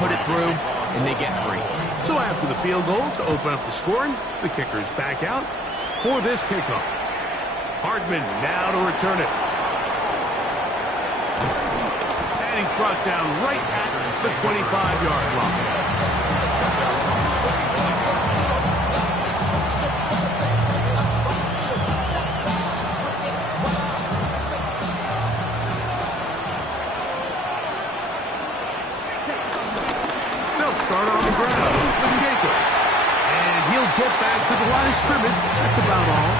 put it through, and they get 3. So after the field goal to open up the scoring, the kicker's back out for this kickoff. Hardman now to return it. And he's brought down right at the 25-yard line. Start on the ground with Jacobs. And he'll get back to the line of scrimmage. That's about all.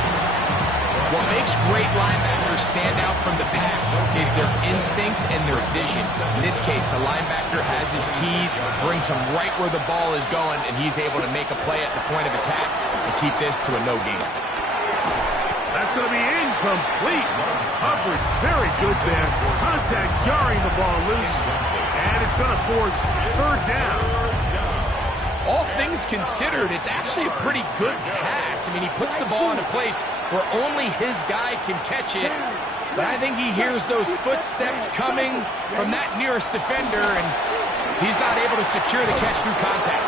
What makes great linebackers stand out from the pack is their instincts and their vision. In this case, the linebacker has his keys, brings him right where the ball is going, and he's able to make a play at the point of attack and keep this to a no gain. That's going to be incomplete. Coverage very good there. Contact jarring the ball loose. And it's going to force third down. All things considered, it's actually a pretty good pass. I mean, he puts the ball in a place where only his guy can catch it. But I think he hears those footsteps coming from that nearest defender, and he's not able to secure the catch through contact.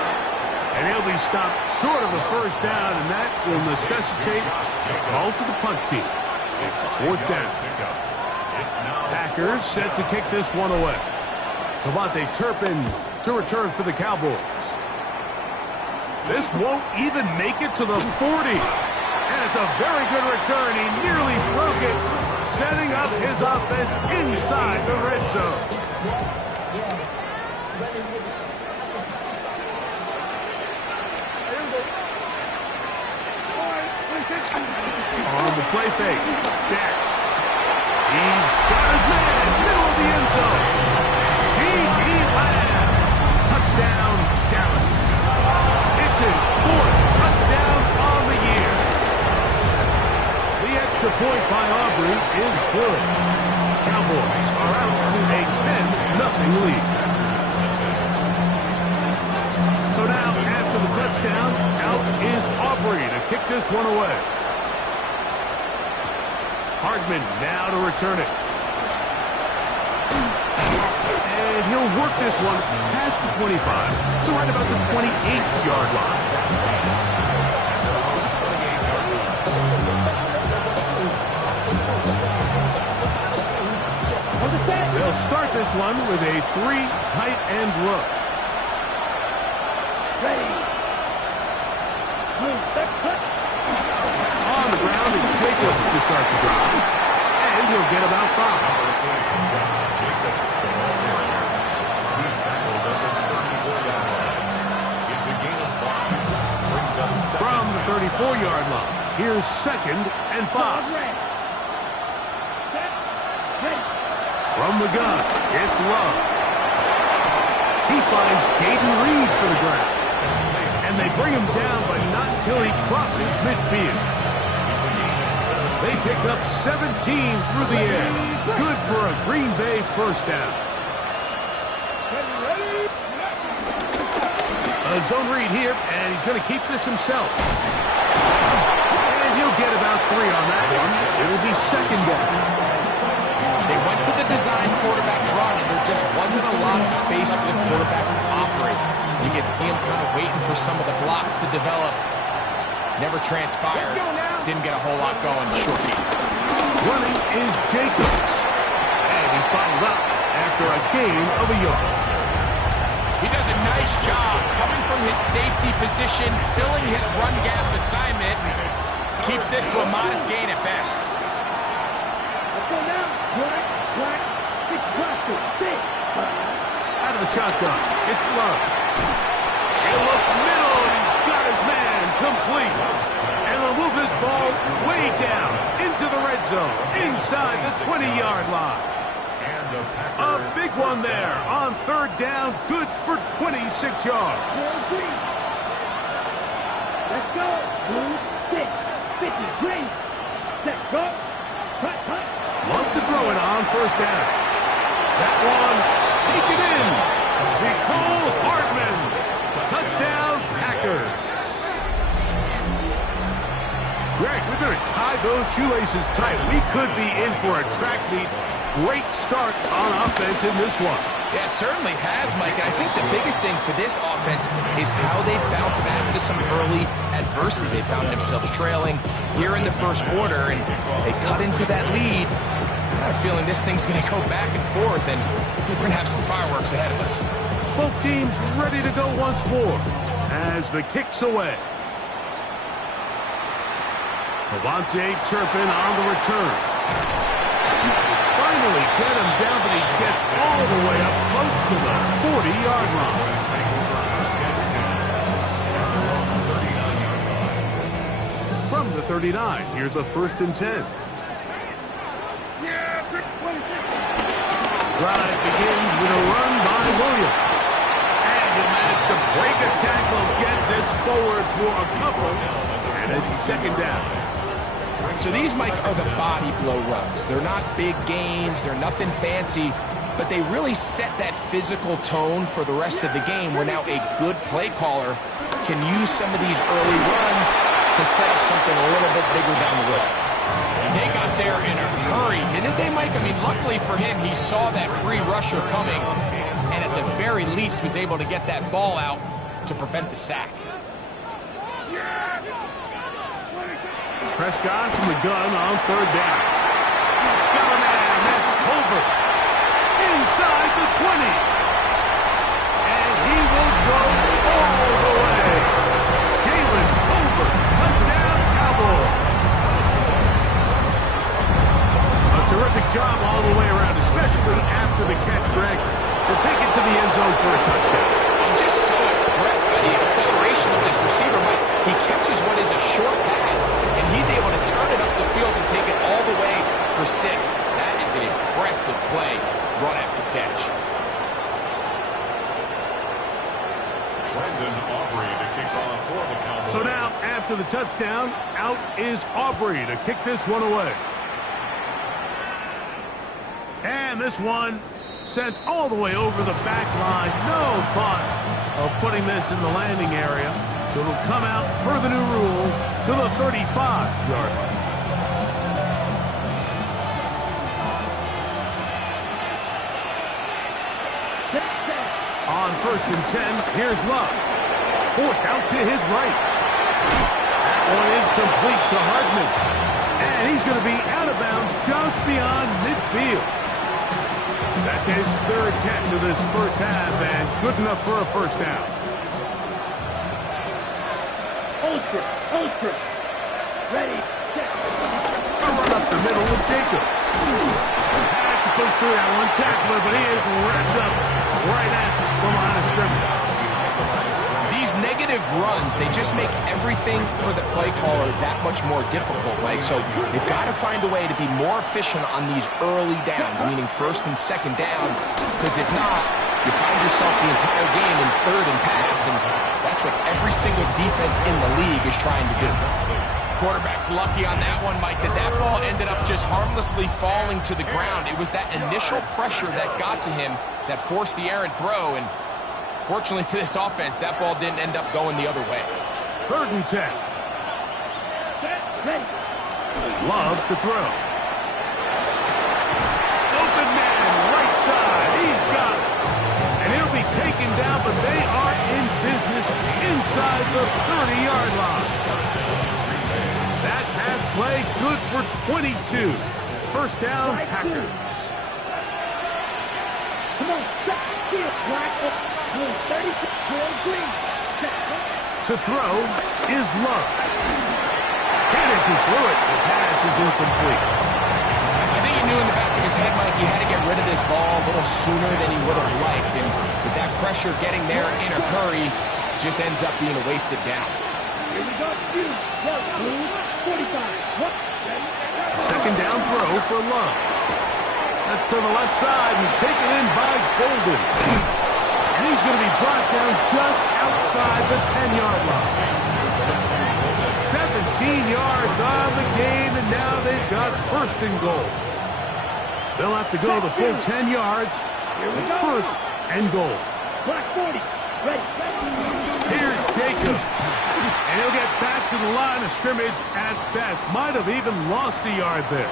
And he'll be stopped short of a first down, and that will necessitate a call to the punt team. It's fourth down. Packers set to kick this one away. Devontae Turpin to return for the Cowboys. This won't even make it to the 40. And it's a very good return. He nearly broke it, setting up his offense inside the red zone. On the play fake, Dak. He's got his man, middle of the end zone. C.D. Lamb. Touchdown, Dallas. It's his 4th touchdown on the year. The extra point by Aubrey is good. Cowboys are out to a 10-0 lead. So now, after the touchdown, out is Aubrey to kick this one away. Hardman now to return it. And he'll work this one past the 25 to right about the 28-yard line. They'll start this one with a 3 tight end look. Ready. On the ground, it's Jacobs to start the drive. And he'll get about 5. From the 34-yard line, here's 2nd and 5. From the gun, it's Love. He finds Caden Reed for the ground. And they bring him down, but not until he crosses midfield. They pick up 17 through the air. Good for a Green Bay first down. A zone read here, and he's going to keep this himself. And he'll get about 3 on that one. It'll be 2nd down. They went to the design quarterback run, and there just wasn't a lot of space for the quarterback to operate. You could see him kind of waiting for some of the blocks to develop. Never transpired. Didn't get a whole lot going short game. Running is Jacobs. And he's followed up after a gain of a yard. He does a nice job coming from his safety position, filling his run gap assignment. Keeps this to a modest gain at best. Out of the shotgun, it's Love. He'll look middle, and he's got his man complete. And they'll move this ball way down into the red zone, inside the 20-yard line. A big one there on 3rd down, good for 26 yards. Let's go. 2, 6, 53. Let's go. Cut. Love to throw it on 1st down. That one, take it in. Nicole Hardman. Touchdown, Packers. Greg, we better tie those shoelaces tight. We could be in for a track meet. Great start on offense in this one. Yeah, it certainly has, Mike. And I think the biggest thing for this offense is how they bounce back to some early adversity. They found themselves trailing here in the first quarter, and they cut into that lead. I have a feeling this thing's going to go back and forth, and we're going to have some fireworks ahead of us. Both teams ready to go once more as the kick's away. Devontae Turpin on the return. Finally get him down, but he gets all the way up close to the 40-yard line. From the 39, here's a 1st and 10. Drive begins with a run by Williams. And he managed to break a tackle, get this forward for a couple, and it's 2nd down. So these, Mike, are the body blow runs. They're not big gains. They're nothing fancy, but they really set that physical tone for the rest of the game where now a good play caller can use some of these early runs to set up something a little bit bigger down the road. They got there in a hurry, didn't they, Mike? I mean, luckily for him, he saw that free rusher coming and at the very least was able to get that ball out to prevent the sack. Prescott from the gun on 3rd down. Got a man, that's Tolbert. Inside the 20. And he will go all the way. Jalen Tolbert, touchdown Cowboys. A terrific job all the way around, especially after the catch, Greg, to take it to the end zone for a touchdown. I'm just so impressed by the acceleration of this receiver, Mike. He catches what is a short pass, and he's able to turn it up the field and take it all the way for 6. That is an impressive play, run after catch. Brendan Aubrey to kick off for the Cowboys. So now, after the touchdown, out is Aubrey to kick this one away. And this one sent all the way over the back line. No thought of putting this in the landing area. So it'll come out per the new rule to the 35-yard line. On 1st and 10, here's Love. Forced out to his right. That one is complete to Hardman. And he's going to be out of bounds just beyond midfield. That's his 3rd catch of this first half, and good enough for a 1st down. Ultra. Ready, set. A run up the middle with Jacobs. Had to push through that one tackler, but he is wrapped up right at the line of scrimmage. These negative runs, they just make everything for the play caller that much more difficult, Mike. So they've got to find a way to be more efficient on these early downs, meaning 1st and 2nd down, because if not, you find yourself the entire game in 3rd and pass, and that's what every single defense in the league is trying to do. Quarterback's lucky on that one, Mike, that ball ended up just harmlessly falling to the ground. It was that initial pressure that got to him that forced the errant throw, and fortunately for this offense, that ball didn't end up going the other way. 3rd and 10. Love to throw. Open man, right side. He's got it. And he'll be taken down, but they are in business inside the 30-yard line. That pass play good for 22. 1st down, Packers. Come on, field, black, 36, green. To throw is Love. And as he threw it, the pass is incomplete. I think he knew in the back of his head, Mike, he had to get rid of this ball a little sooner than he would have liked. And with that pressure getting there in a hurry, just ends up being a wasted down. Here we go, blue, 45. 2nd down throw for Love. That's to the left side and taken in by Golden. And he's going to be brought down just outside the 10-yard line. 17 yards on the gain, and now they've got 1st and goal. They'll have to go the full 10 yards with 1st and goal. Black 40, ready. Here's Jacobs. And he'll get back to the line of scrimmage at best. Might have even lost a yard there.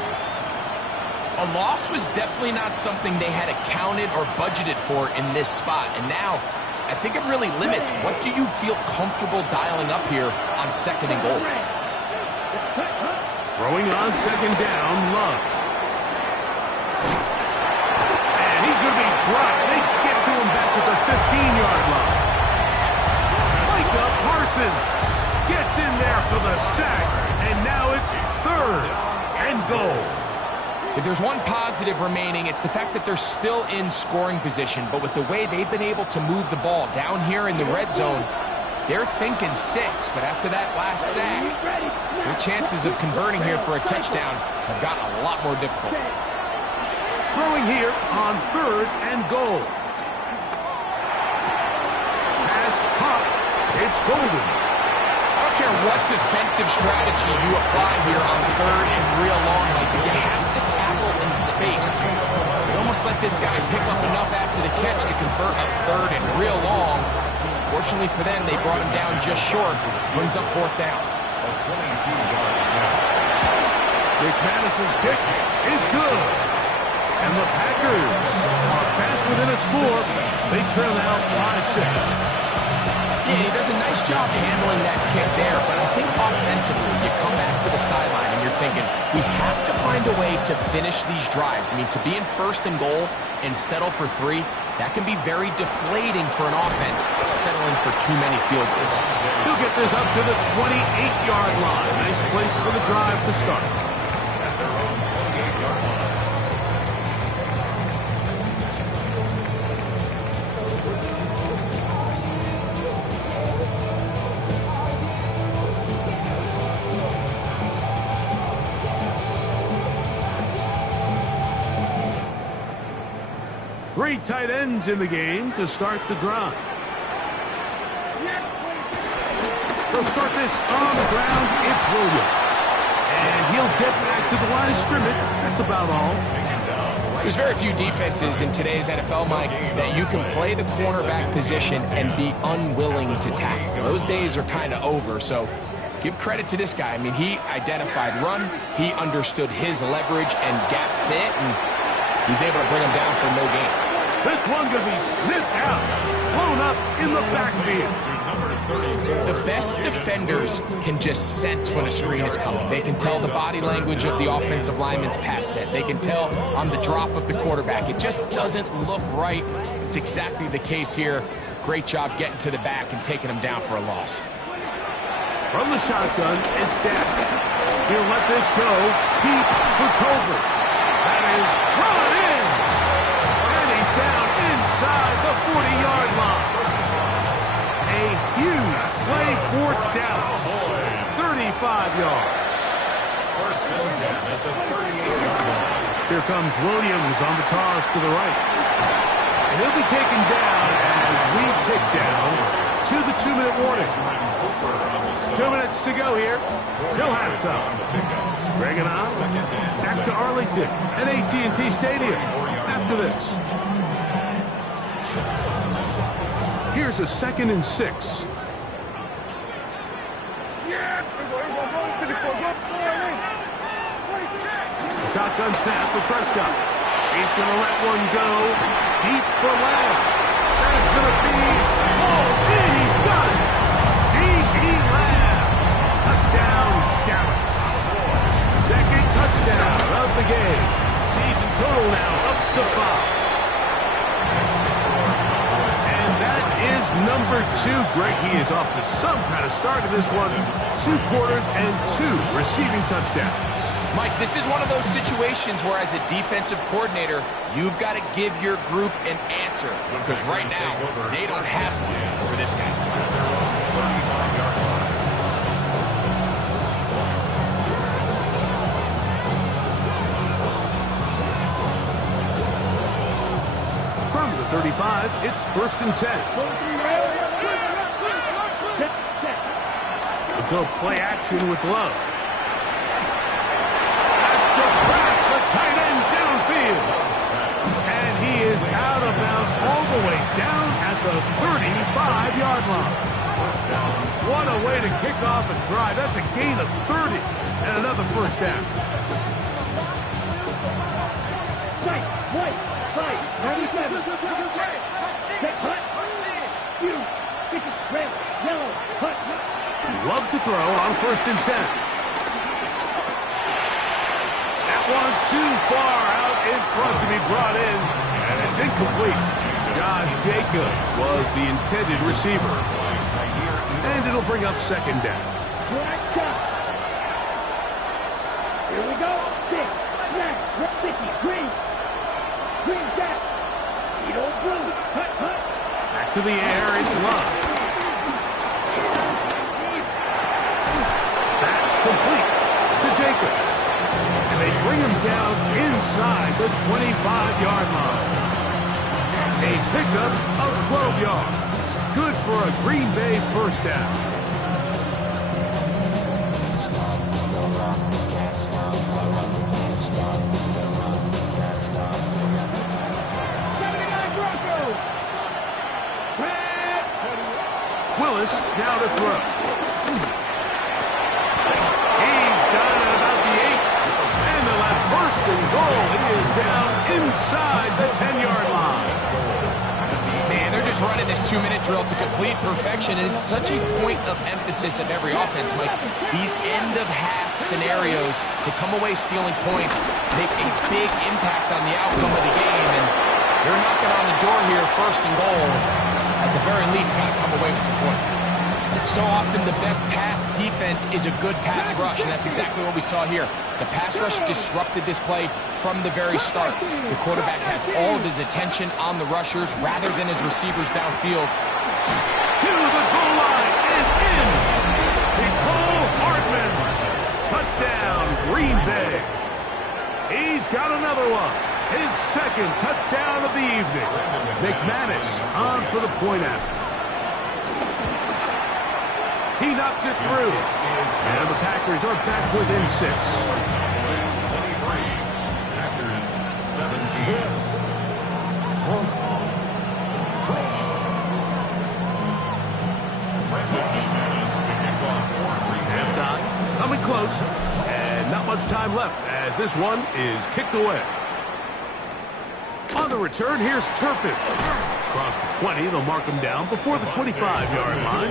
A loss was definitely not something they had accounted or budgeted for in this spot. And now, I think it really limits what do you feel comfortable dialing up here on 2nd and goal. Throwing on 2nd down, Love. And he's going to be dropped. They get to him back at the 15-yard line. Micah Parsons gets in there for the sack, and now it's 3rd and goal. If there's one positive remaining, it's the fact that they're still in scoring position. But with the way they've been able to move the ball down here in the red zone, they're thinking 6. But after that last sack, their chances of converting here for a touchdown have gotten a lot more difficult. Throwing here on 3rd and goal. Pass pop. It's golden. I don't care what defensive strategy you apply here on 3rd and real long. Like, you have to tackle in space. They almost let this guy pick up enough after the catch to convert a 3rd and real long. Fortunately for them, they brought him down just short. Brings up 4th down. McManus's kick is good. And the Packers are back within a score. They trail out by 6. Yeah, he does a nice job handling that kick there, but I think offensively, you come back to the sideline and you're thinking, we have to find a way to finish these drives. I mean, to be in 1st and goal and settle for 3, that can be very deflating for an offense, settling for too many field goals. He'll get this up to the 28-yard line. Nice place for the drive to start. Three tight ends in the game to start the drive. They'll start this on the ground. It's Williams. And he'll get back to the line of scrimmage. That's about all. There's very few defenses in today's NFL, Mike, that you can play the cornerback position and be unwilling to tackle. Those days are kind of over, so give credit to this guy. I mean, he identified run, he understood his leverage and gap fit, and he's able to bring him down for no gain. This one going to be sniffed out, blown up in the backfield. The best defenders can just sense when a screen is coming. They can tell the body language of the offensive lineman's pass set. They can tell on the drop of the quarterback. It just doesn't look right. It's exactly the case here. Great job getting to the back and taking him down for a loss. From the shotgun, it's down. He'll let this go. Deep for Tolbert. That is brought in. And he's down inside the 40-yard line. A huge play for Dallas. 35 yards. First and 10 at the 38-yard line. Here comes Williams on the toss to the right. And he'll be taken down as we tick down to the 2-minute warning. 2 minutes to go here till halftime. Greg and I back to Arlington at AT&T Stadium after this. Here's a 2nd and 6. Shotgun snap for Prescott. He's going to let one go deep for Lamb. That's going to be hauled in. He's got it. C.D. Lamb. Touchdown, Dallas. Second touchdown of the game. Season total now up to 5. And that is number 2. Greg, he is off to some kind of start in this one. 2 quarters and 2 receiving touchdowns. Mike, this is one of those situations where as a defensive coordinator, you've got to give your group an answer. Because right now, they don't have one for this guy. From the 35, it's 1st and 10. They'll go play action with Love. Tight end downfield. And he is out of bounds all the way down at the 35-yard line. What a way to kick off a drive. That's a gain of 30 and another first down. Right, white, 5, 97. Set, hut. You, this is red, yellow, hut. Love to throw on 1st and 10. That one too far out in front to be brought in, and it's incomplete. Josh Jacobs was the intended receiver. And it'll bring up 2nd down. Black dot. Here we go. 6, black, 50, green. Green dot. Edo blue, hut, hut. Back to the air, it's Love. That complete to Jacobs. And they bring him down inside the 25-yard line. A pickup of 12 yards. Good for a Green Bay 1st down. Willis now to throw. He's got it about the 8. And they'll have 1st and goal. It is down inside the 10-yard line. Man, they're just running this 2-minute drill to complete perfection. It is such a point of emphasis of every offense, Mike. These end-of-half scenarios to come away stealing points make a big impact on the outcome of the game. And they're knocking on the door here, 1st and goal. At the very least, got to come away with some points. So often, the best pass defense is a good pass rush, and that's exactly what we saw here. The pass rush disrupted this play from the very start. The quarterback has all of his attention on the rushers rather than his receivers downfield. To the goal line and in. Nicole Hardman. Touchdown, Green Bay. He's got another one. His 2nd touchdown of the evening. McManus on for the point after. He knocks it through. And the Packers are back within 6. Packers 17. Halftime coming close. And not much time left as this one is kicked away. On the return, here's Turpin. Across the 20, they'll mark him down before the 25-yard line.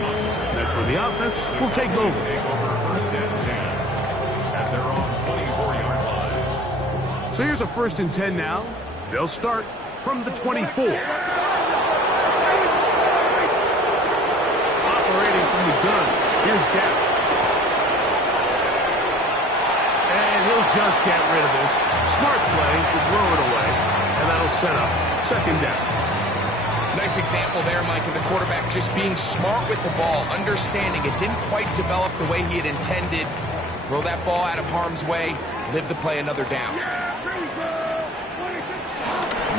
That's where the offense will take over. 1st and 10 at their own 24-yard line. So here's a 1st and 10 now. They'll start from the 24. Operating from the gun, here's Gap. And he'll just get rid of this. Smart play to throw it away. And that'll set up 2nd down. Nice example there, Mike, of the quarterback just being smart with the ball, understanding it didn't quite develop the way he had intended. Throw that ball out of harm's way, live to play another down.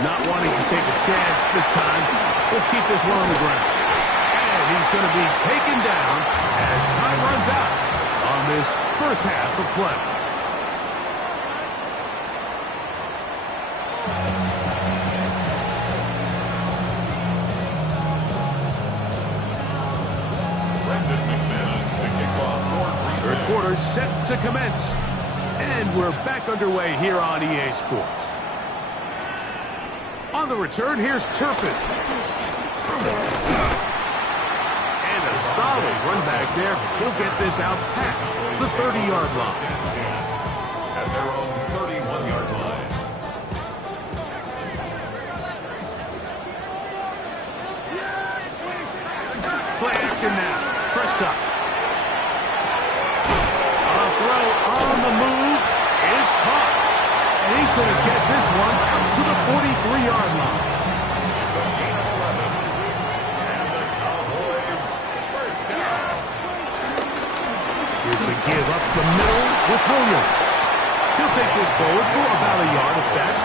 Not wanting to take a chance this time, he'll keep this one on the ground. And he's going to be taken down as time runs out on this 1st half of play. Third quarter set to commence. And we're back underway here on EA Sports. On the return, here's Turpin. And a solid run back there. He'll get this out past the 30-yard line. At their own 31-yard line. Play action now. Prescott. A throw on the move is caught. And he's going to get this one out to the 43-yard line. It's a gain of 11. And the Cowboys 1st down. Here's the give up the middle with Williams. He'll take this forward for about a yard at best.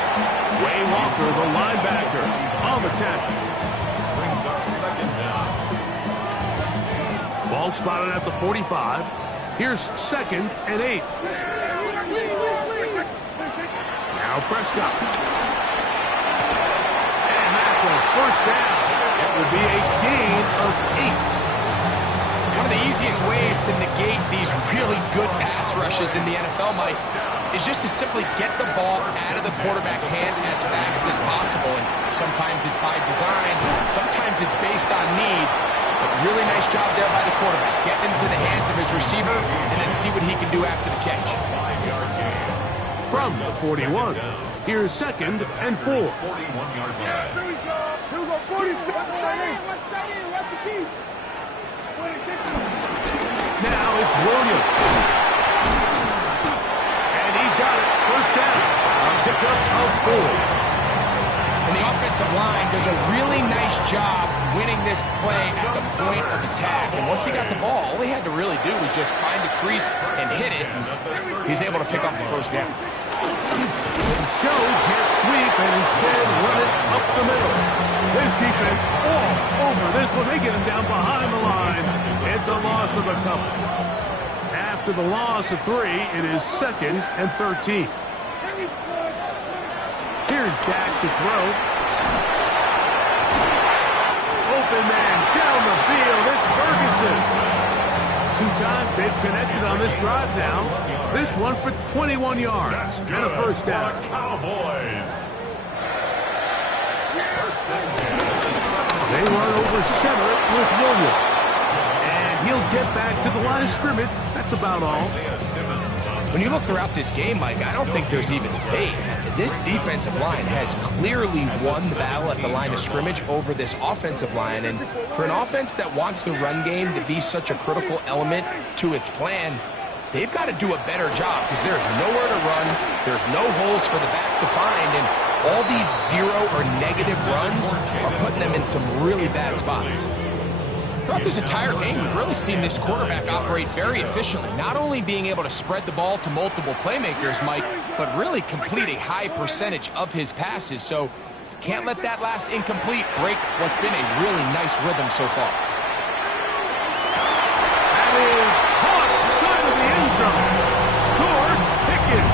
Way Walker, the linebacker, on the tackle. Brings up 2nd down. Ball spotted at the 45. Here's 2nd and 8. Now Prescott. And that's a 1st down. It will be a gain of 8. One of the easiest ways to negate these really good pass rushes in the NFL, Mike, is just to simply get the ball out of the quarterback's hand as fast as possible. And sometimes it's by design, sometimes it's based on need. But really nice job there by the quarterback. Get into the hands of his receiver and then see what he can do after the catch. From the 41, here's 2nd and 4. Now it's Williams. And he's got it. First down. A pickup of 4. And the offensive line does a really nice job winning this play at the point of attack. And once he got the ball, all he had to really do was just find a crease and hit it. And he's able to pick up the first down. Show jet sweep and instead run it up the middle. This defense all over this one. They get him down behind the line. It's a loss of a couple. After the loss of 3, it is 2nd and 13. Here's Dak to throw. Open man down the field. It's Ferguson. 2 times they've connected on this drive now. This one for 21 yards and a first down. Cowboys. They run over center with Williams. And he'll get back to the line of scrimmage. That's about all. When you look throughout this game, Mike, I don't think there's even debate. This defensive line has clearly won the battle at the line of scrimmage over this offensive line. And for an offense that wants the run game to be such a critical element to its plan, they've got to do a better job because there's nowhere to run. There's no holes for the back to find. And all these 0 or negative runs are putting them in some really bad spots. Throughout this entire game, we've really seen this quarterback operate very efficiently, not only being able to spread the ball to multiple playmakers, Mike, but really complete a high percentage of his passes. So can't let that last incomplete break what's been a really nice rhythm so far. That is caught side of the end zone. George Pickens.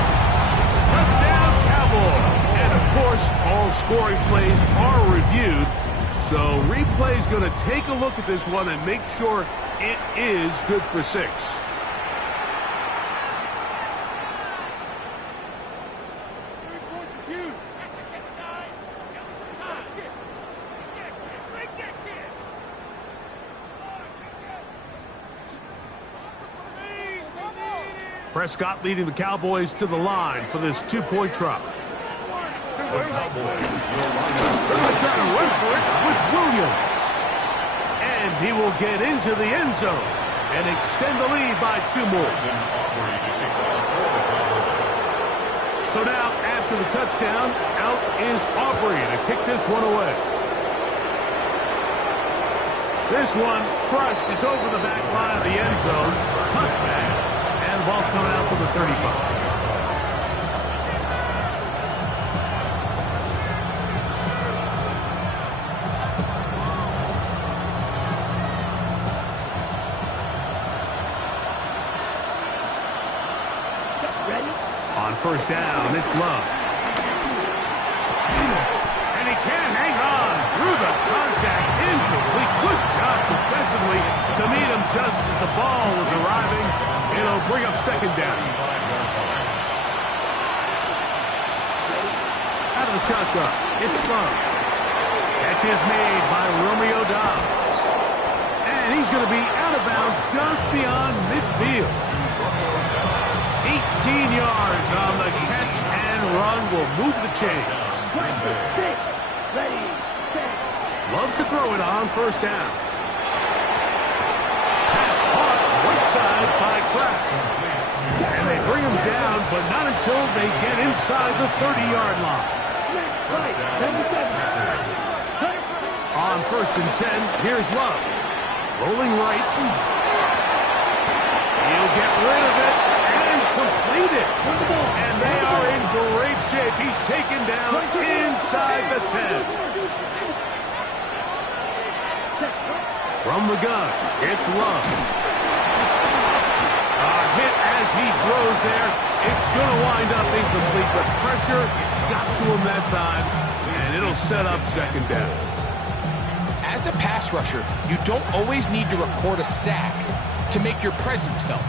Touchdown, Cowboys. And of course, all scoring plays are reviewed. So replay's going to take a look at this one and make sure it is good for 6. Prescott leading the Cowboys to the line for this 2-point try. They're going to try to run for it with Williams. And he will get into the end zone and extend the lead by 2 more. So now, after the touchdown, out is Aubrey to kick this one away. This one crushed. It's over the back line of the end zone. Touchback. And the ball's coming out to the 35. On first down, it's Love. And he can't hang on through the contact. Incomplete. Good job defensively to meet him just as the ball was arriving. It'll bring up 2nd down. Out of the shotgun, it's Love. Catch is made by Romeo Dobbs. And he's going to be out of bounds just beyond midfield. 18 yards on the catch and run will move the chains. Love to throw it on first down. That's caught right side by Kraft. And they bring him down, but not until they get inside the 30-yard line. On 1st and 10, here's Love. Rolling right. He'll get rid of it. Completed. And they are in great shape. He's taken down inside the 10. From the gun, it's Love. A hit as he throws there. It's going to wind up incomplete, but pressure got to him that time, and it'll set up 2nd down. As a pass rusher, you don't always need to record a sack to make your presence felt.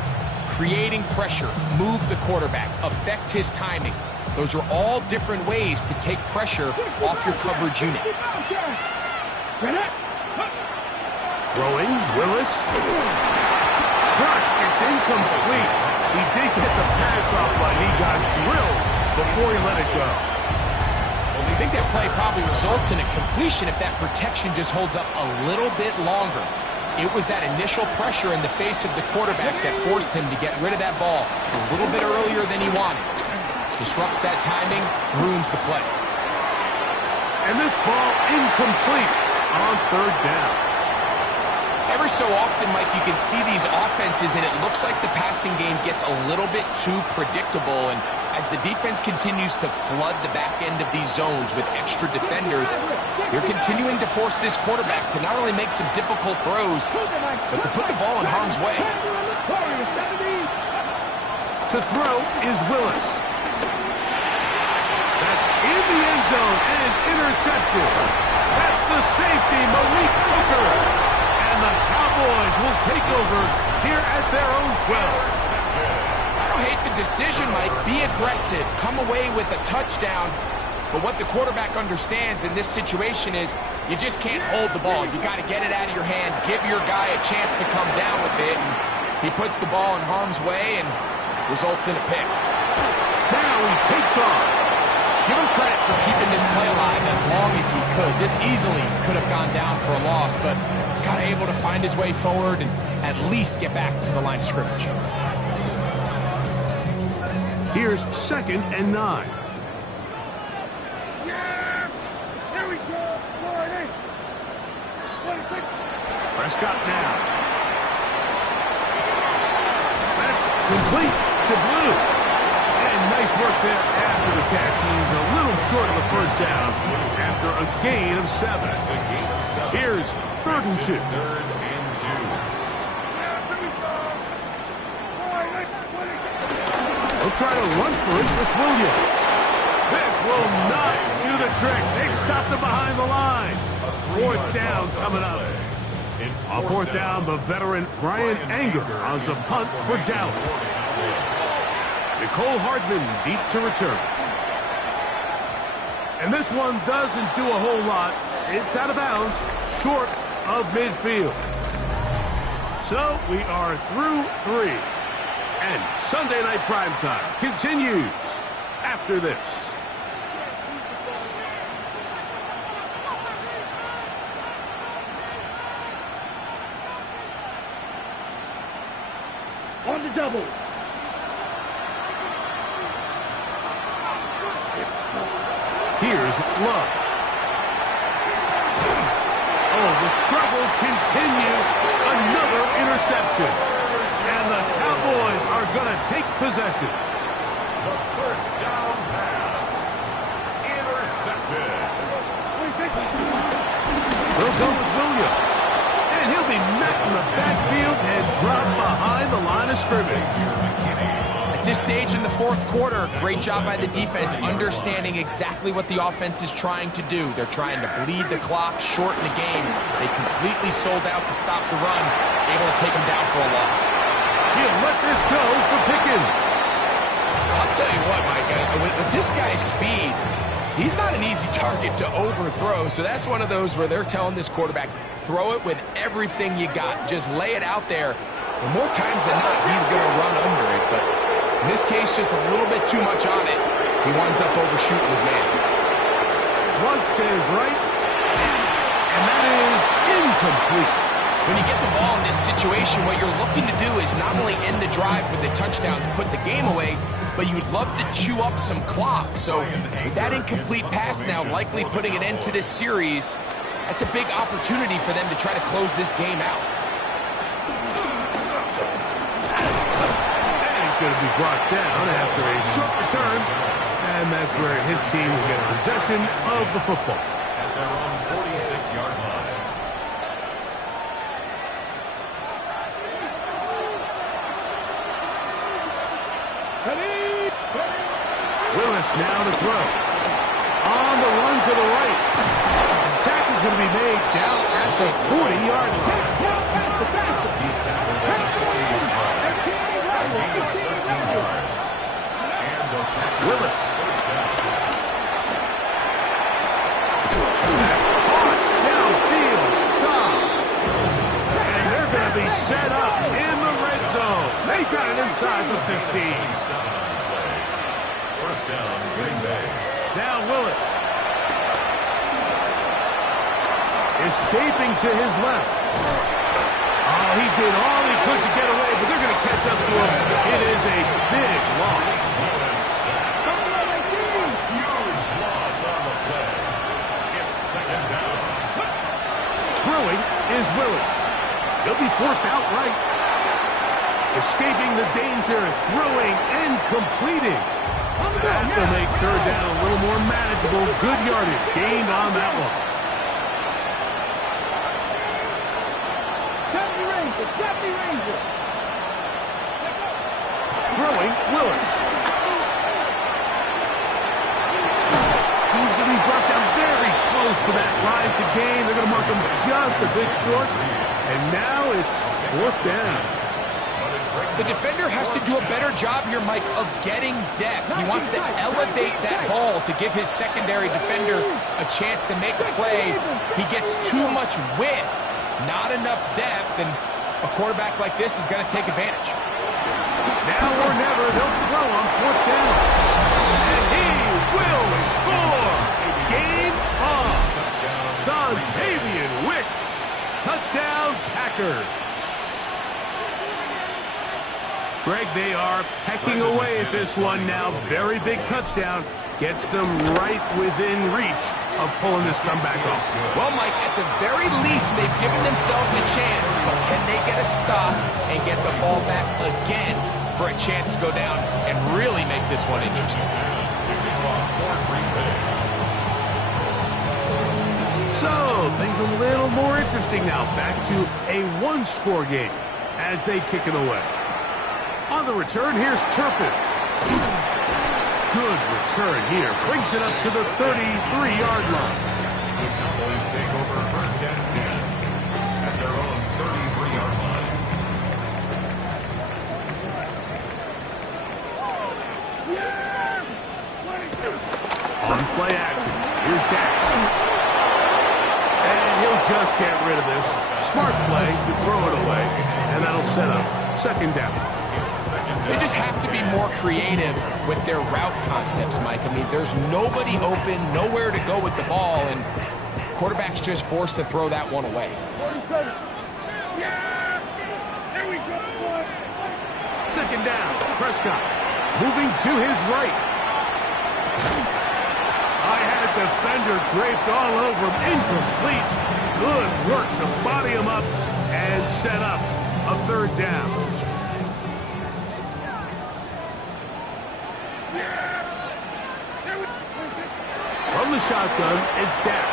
creating pressure, move the quarterback, affect his timing. Those are all different ways to take pressure off your coverage unit. Throwing, Willis. Crushed, it's incomplete. He did get the pass off, but he got drilled before he let it go. Well, I think that play probably results in a completion if that protection just holds up a little bit longer. It was that initial pressure in the face of the quarterback that forced him to get rid of that ball a little bit earlier than he wanted. Disrupts that timing, ruins the play. And this ball incomplete on third down. Every so often, Mike, you can see these offenses, and it looks like the passing game gets a little bit too predictable. And as the defense continues to flood the back end of these zones with extra defenders, they're continuing to force this quarterback to not only make some difficult throws, but to put the ball in harm's way. To throw is Willis. That's in the end zone and intercepted. That's the safety, Malik Hooker. And the Cowboys will take over here at their own 12. I don't hate the decision, Mike. Be aggressive. Come away with a touchdown. But what the quarterback understands in this situation is you just can't hold the ball. You got to get it out of your hand, give your guy a chance to come down with it. And he puts the ball in harm's way and results in a pick. Now he takes off. Give him credit for keeping this play alive as long as he could. This easily could have gone down for a loss, but he's kind of able to find his way forward and at least get back to the line of scrimmage. Here's 2nd and 9. Yeah! Here we go! Prescott now. That's complete to Blue. And nice work there after the catch. He's a little short of the first down after a gain of 7. Here's 3rd and 2. They'll try to run for it with Williams. This will not do the trick. They've stopped him behind the line. 4th down coming up. On 4th down, the veteran Brian Anger on to punt for Dallas. Nicole Hardman deep to return. And this one doesn't do a whole lot. It's out of bounds, short of midfield. So we are through 3. And Sunday Night Primetime continues after this. On the double. Here's Love. Oh, the struggles continue. Another interception. And the Cowboys are going to take possession. The first down pass. Intercepted. They'll go with Williams. And he'll be met in the backfield and dropped behind the line of scrimmage. At this stage in the 4th quarter, great job by the defense understanding exactly what the offense is trying to do. They're trying to bleed the clock, shorten the game. They completely sold out to stop the run, able to take them down for a loss. He'll let this go for Pickens. I'll tell you what, Mike, with this guy's speed, he's not an easy target to overthrow. So that's one of those where they're telling this quarterback, throw it with everything you got. Just lay it out there. And more times than not, he's going to run under it. But in this case, just a little bit too much on it. He winds up overshooting his man. Flush to his right. And that is incomplete. When you get the ball in this situation, what you're looking to do is not only end the drive with a touchdown to put the game away, but you'd love to chew up some clock. So with that incomplete pass now likely putting an end to this series, that's a big opportunity for them to try to close this game out. And he's going to be brought down after a short return. And that's where his team will get possession of the football. At their own 46-yard line. Willis now to throw. On the run to the right. Tackle's going to be made down at the 40-yard line. He's tackled at the 40-yard line. set up in the red zone. They got it inside the 15. First down, Green Bay. Now Willis. Escaping to his left. Oh, he did all he could to get away, but they're going to catch up to him. It is a big loss. Huge loss on the play. It's second down. Throwing is Willis. He'll be forced outright. Escaping the danger, throwing and completing. That will make third down a little more manageable. Good yardage gained on that one. Throwing, Willis. He's going to be brought down very close to that line to gain. They're going to mark him just a bit short. And now it's fourth down. The defender has to do a better job here, Mike, of getting depth. He wants to elevate that ball to give his secondary defender a chance to make a play. He gets too much width, not enough depth, and a quarterback like this is going to take advantage. Now or never, they'll throw on fourth down. And he will score. Game on. Dontavian Wicks. Touchdown, Packers. Greg, they are pecking away at this one now. Very big touchdown. Gets them right within reach of pulling this comeback off. Well, Mike, at the very least, they've given themselves a chance, but can they get a stop and get the ball back again for a chance to go down and really make this one interesting? So, things a little more interesting now. Back to a one-score game as they kick it away. On the return, here's Turpin. Good return here. Brings it up to the 33-yard line. The Cowboys take over first and 10 at their own 33-yard line. On play action, here's Dak. And he'll just get rid of this. Smart play to throw it away, and that'll set up second down. They just have to be more creative with their route concepts, Mike. I mean, there's nobody open, nowhere to go with the ball, and quarterback's just forced to throw that one away. Second down, Prescott moving to his right. I had a defender draped all over him, incomplete. Good work to body him up and set up a third down. From the shotgun, it's Dak.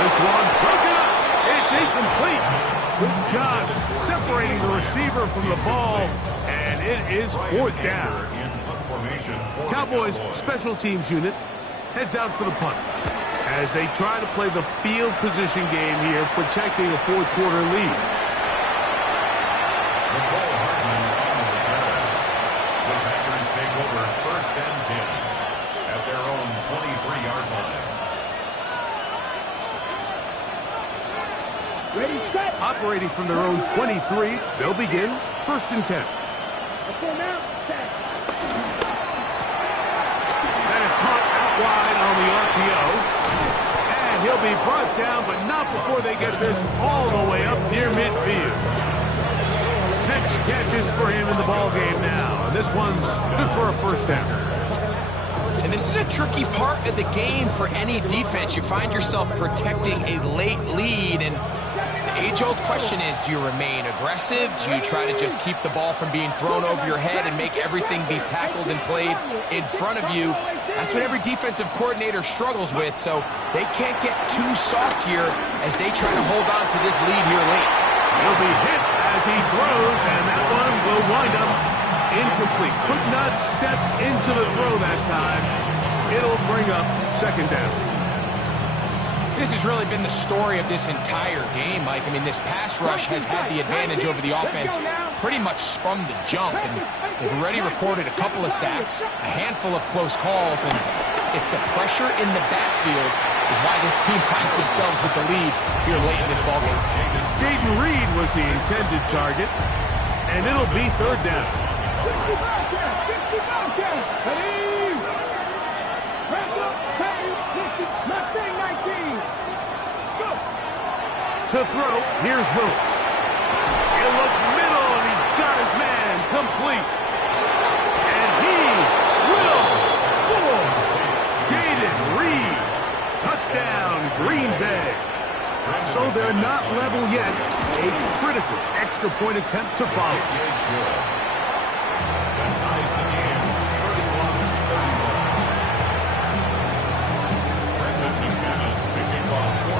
This one broken up. It's incomplete. Good job separating the receiver from the ball, and it is fourth down. Cowboys special teams unit heads out for the punt as they try to play the field position game here, protecting a fourth quarter lead. The Packers take over first and 10 at their own 23-yard line. Ready, set. Operating from their own 23, they'll begin first and 10. Let's go now. Set. That is caught out wide on the RPO. And he'll be brought down, but not before they get this all the way up near midfield. 6 catches for him in the ballgame now. And this one's good for a first down. And this is a tricky part of the game for any defense. You find yourself protecting a late lead, and the age-old question is, do you remain aggressive? Do you try to just keep the ball from being thrown over your head and make everything be tackled and played in front of you? That's what every defensive coordinator struggles with, so they can't get too soft here as they try to hold on to this lead here late. He'll be hit as he throws, and that one will wind up incomplete. Could not step into the throw that time. It'll bring up second down. This has really been the story of this entire game, Mike. I mean, this pass rush has had the advantage over the offense pretty much from the jump, and they've already recorded a couple of sacks, a handful of close calls, and it's the pressure in the backfield is why this team finds themselves with the lead here late in this ballgame. Jaden Reed was the intended target, and it'll be third down. 55 down. 55 down. Ready? Hands up. Hey, listen. Mustang 19. Let's go. To throw, here's Willis. He'll look middle, and he's got his man complete. And he will score. Jaden Reed. Touchdown, Green Bay. So they're not level yet. A critical extra point attempt to follow.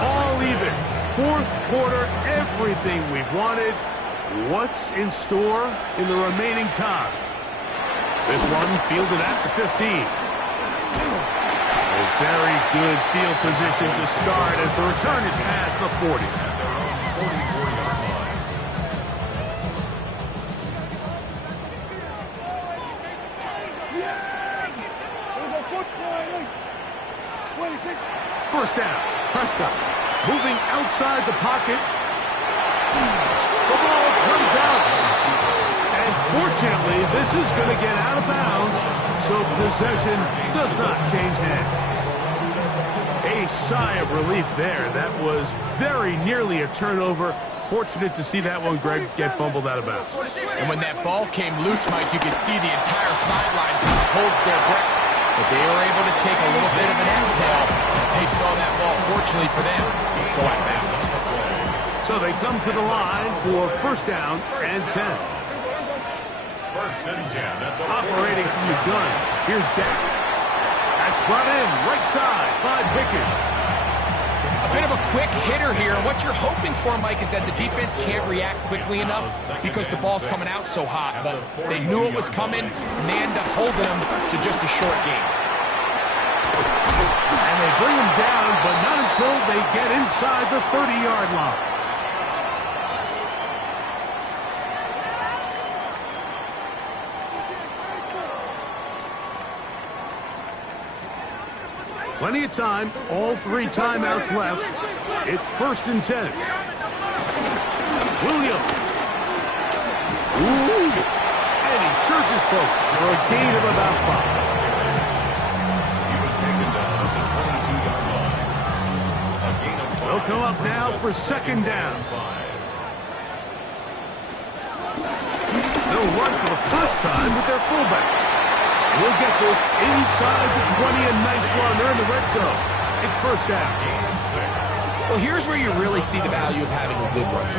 All even. Fourth quarter, everything we've wanted. What's in store in the remaining time? This one fielded at the 15. A very good field position to start as the return is past the 40. First down, Prescott moving outside the pocket. The ball comes out. And fortunately, this is going to get out of bounds, so possession does not change hands. A sigh of relief there. That was very nearly a turnover. Fortunate to see that one, Greg, get fumbled out of bounds. And when that ball came loose, Mike, you could see the entire sideline kind of holds their breath. But they were able to take a little bit of an exhale as they saw that ball, fortunately for them, go out of bounds. So they come to the line for first down and 10. First and 10. Operating from the gun, here's Dak. That's brought in right side by Pickens. A bit of a quick hitter here. What you're hoping for, Mike, is that the defense can't react quickly enough because the ball's coming out so hot. But they knew it was coming, and they end up holding them to just a short game. And they bring him down, but not until they get inside the 30-yard line. Plenty of time, all three timeouts left. It's first and 10. Williams. Ooh. And he surges forward for a gain of about 5. He was taken down at the 22-yard line. A gain of 5. They'll come up now for second down. They'll run for the first time with their fullback. We'll get this inside the 20, a nice run. They're in the red zone. It's first down. Well, here's where you really see the value of having a good run.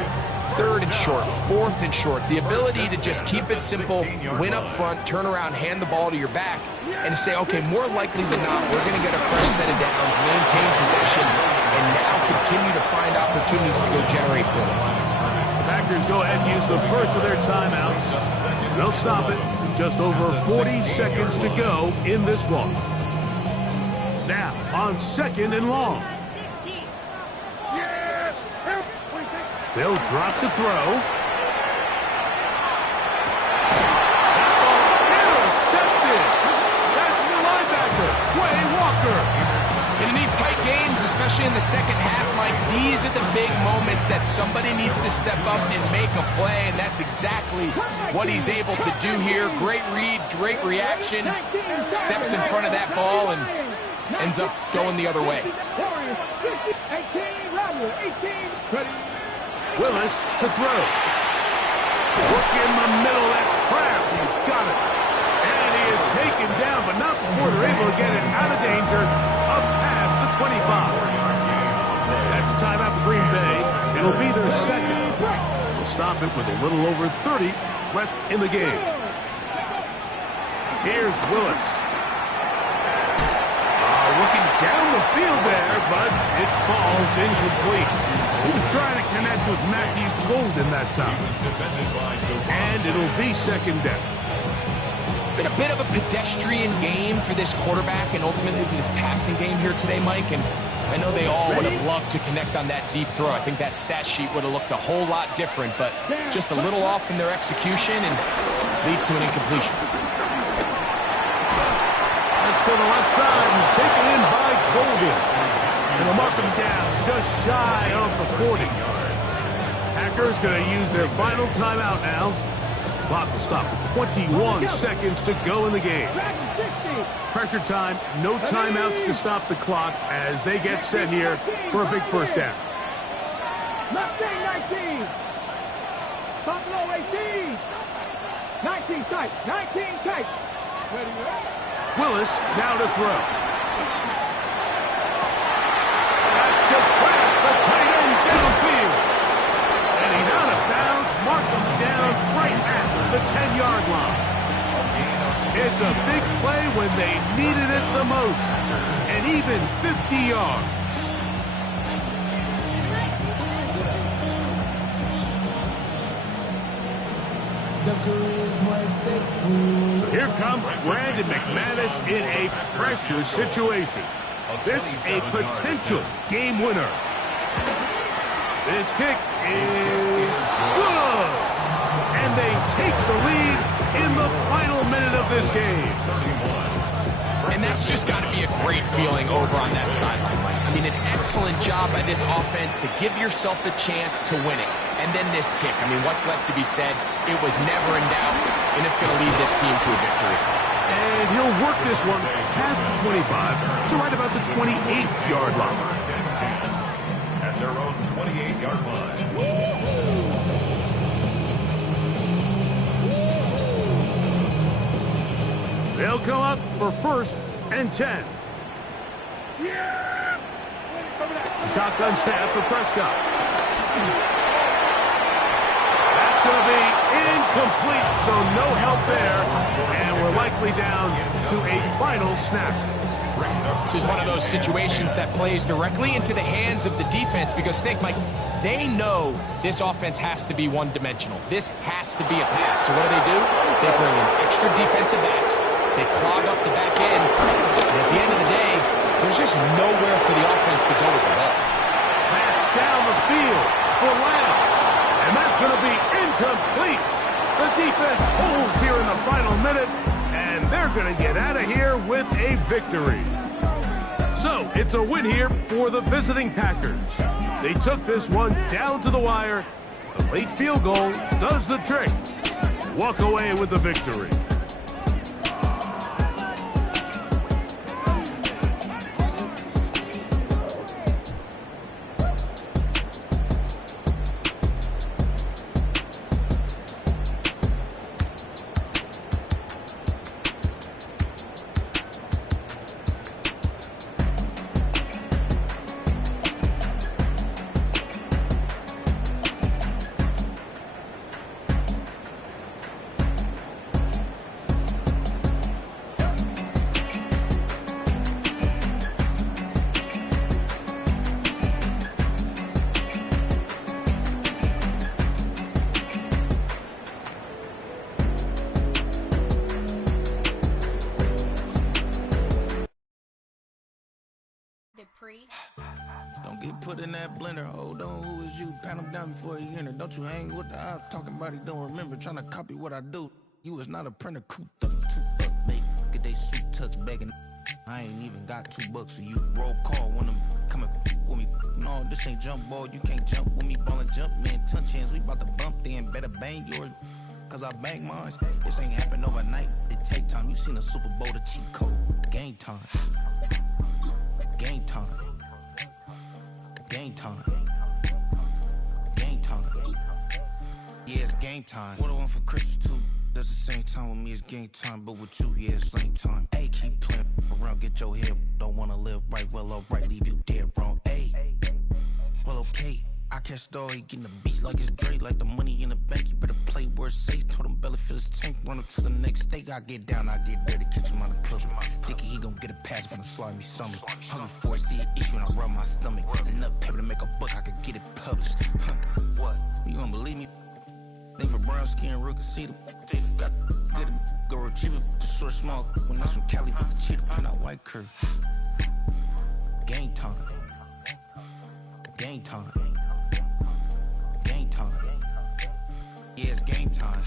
Third and short, fourth and short. The ability to just keep it simple, win up front, turn around, hand the ball to your back, and to say, okay, more likely than not, we're going to get a fresh set of downs, maintain possession, and now continue to find opportunities to go generate points. The Packers go ahead and use the first of their timeouts. They'll stop it. Just over 40 seconds to go in this one. Now, on second and long. They'll drop to throw. That ball intercepted. That's the linebacker, Quay Walker. And in these tight games, especially in the second half, Mike, these are the big moments that somebody needs to step up and make a play, and that's exactly what he's able to do here. Great read, great reaction, steps in front of that ball and ends up going the other way. Willis to throw. Work in the middle, that's Kraft. He's got it. And he is taken down, but not before they're able to get it out of danger, up past the 25. That's timeout for Green Bay. It'll be their second. We'll stop it with a little over 30 left in the game. Here's Willis. Looking down the field there, but it falls incomplete. He was trying to connect with Matthew Golden that time. And it'll be second down. It's been a bit of a pedestrian game for this quarterback and ultimately this passing game here today, Mike. And I know they all would have loved to connect on that deep throw. I think that stat sheet would have looked a whole lot different, but just a little off in their execution and leads to an incompletion. To the left side and taken in by Golden. And they'll mark him down just shy of the 40. Packers going to use their final timeout now. The clock will stop with 21 seconds to go in the game. Pressure time, no timeouts to stop the clock as they get set here for a big first down. Mustang 19. Buffalo 18. 19 tight. 19 tight. Willis now to throw. That's to crack the tight end downfield. And he's out of bounds. Mark him down right at the 10-yard line. It's a big play when they needed it the most. And even 50 yards. So here comes Brandon McManus in a pressure situation. This a potential game winner. This kick is good. And they take the lead in the final minute of this game. And that's just got to be a great feeling over on that sideline, Mike. I mean, an excellent job by this offense to give yourself a chance to win it. And then this kick. I mean, what's left to be said? It was never in doubt, and it's going to lead this team to a victory. And he'll work this one past the 25 to right about the 28-yard line. At their own 28-yard line. They'll come up for 1st and 10. Shotgun snap for Prescott. That's going to be incomplete, so no help there. And we're likely down to a final snap. This is one of those situations that plays directly into the hands of the defense because, think, Mike, they know this offense has to be one-dimensional. This has to be a pass. So what do? They bring in extra defensive backs. They clog up the back end. And at the end of the day, there's just nowhere for the offense to go with the ball. Pass down the field for Lamb. And that's going to be incomplete. The defense holds here in the final minute, and they're going to get out of here with a victory. So it's a win here for the visiting Packers. They took this one down to the wire. The late field goal does the trick. Walk away with the victory. Don't get put in that blender. Hold on, who is you? Pat him down before he enter. Don't you hang with the ops talking about he don't remember. Trying to copy what I do. You is not a printer. Cooped up, too up, mate. Get they suit touch begging. I ain't even got $2, so you roll call when I'm coming with me. No, this ain't jump ball. You can't jump with me. Ball and jump, man. Touch hands. We about to bump then. Better bang yours. Cause I bang mine. This ain't happen overnight. It take time. You seen a Super Bowl, the cheat code. Game time. Game time. Game time. Game time. Yeah, it's game time. What I want for Christmas too. Does the same time with me, it's game time. But with you, yeah, it's same time. Hey, keep playing around, get your head. Don't wanna live right, well, alright, leave you dead wrong. Hey, well, okay. I catch the dog, he getting the beats like it's Dre. Like the money in the bank, you better play where it's safe. Told him Bella fill his tank, run up to the next state. I get down, I get ready, catch him on the public. Dickie, he gon' get a pass from the slime me something. Hungry for it, see an issue and I rub my stomach. Enough paper to make a book, I could get it published. What? You don't believe me? Think for brown skin, real can see them. Got get it, go retrieve it, just short, small. When that's from Cali, with the cheetah, print out white curve. Game time. Game time. Game time. Yeah, it's game time.